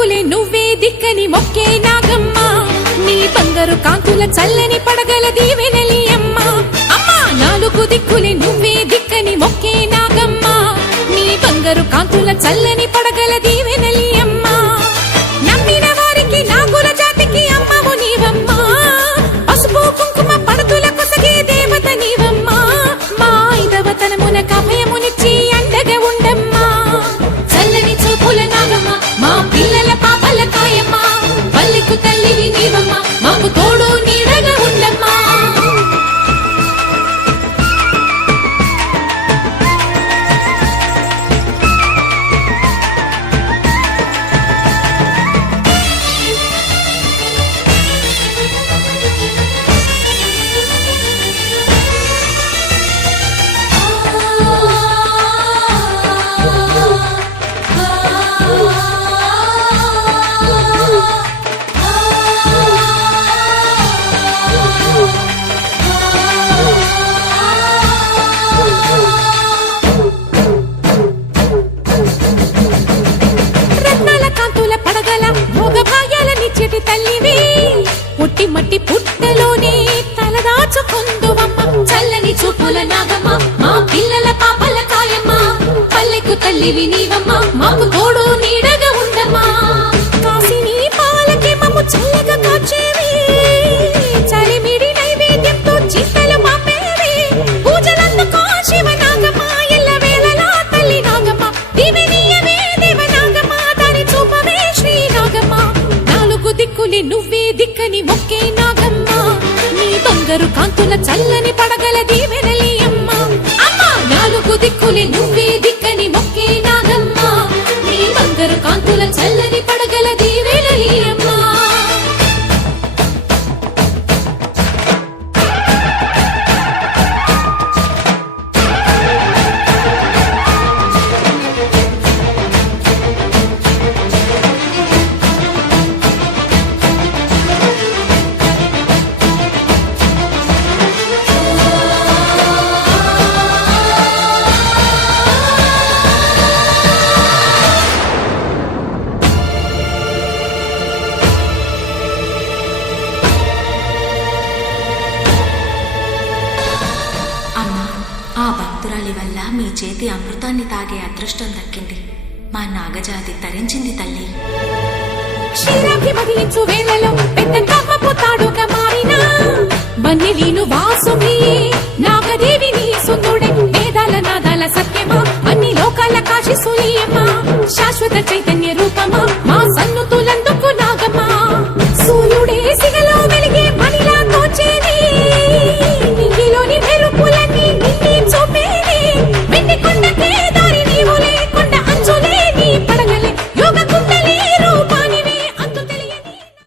దిక్కులే నువ్వే దిక్కని మొక్కే నాగమ్మ నీ బంగారు కాంతుల చల్లని పడగల దీవెనలి అమ్మ అమ్మా నాలుగు దిక్కులే నువ్వే దిక్కని మొక్కే నాగమ్మ నీ బంగారు కాంతుల చల్లని పడగల దీవెనలి అమ్మ నమ్మిన వారికి నాగుల జాతికి అమ్మవు నీవమ్మ పసుపు కుంకుమ పడతుల కొసగే దేవత నీవమ్మ మా ఐదవతనమున కభయమునిచ్చి అండగా ఉండమ్మా చల్లని చూపుల నాగమ్మ మా పిల్లల పాపల కాయమ్మ పల్లెకు తల్లివి నీవమ్మ మాకు తోడు నీడగా ఉండమ్మా తల్లివి పుట్టి మట్టి పుట్టలోనే తలదాచుకుందువమ్మ చల్లని చూపుల నాగమ్మ మా పిల్లల పాపల కాయమ్మ పల్లెకు తల్లివి నీవమ్మ మాకు తోడు నీడగా ఉండమ్మా కాసిని పాలకి మమ్ము చల్లగా కాచేవి చలిమిడి నైవేద్యంతో చింతలు మాపేవి పూజలందుకో శివ నాగమ్మ ఎల్ల వేళలా తల్లి నాగమ్మ దివినీయవే దేవ నాగమ్మ దాని చూపవే శ్రీ నాగమ్మ దిక్కులే నువ్వే దిక్కని మొక్కే నాగమ్మ నీ బంగారు కాంతుల చల్లని పడగల దీవెనలి అమ్మ అమ్మ నాలుగు దిక్కులే నువ్వే దిక్కని మొక్కే నాగమ్మ నీ బంగారు కాంతుల చల్లని పడగల దీవెనలి అమ్మ వల్ల మీ చేతి అమృతాన్ని తాగే అదృష్టం దక్కింది మా నాగజాతి తరించింది తల్లి క్షీరాబ్ది బదిలించు వేళలో పెద్ద కవ్వపు తాడుగా మారినా బన్నెలీను వాసుని నాగ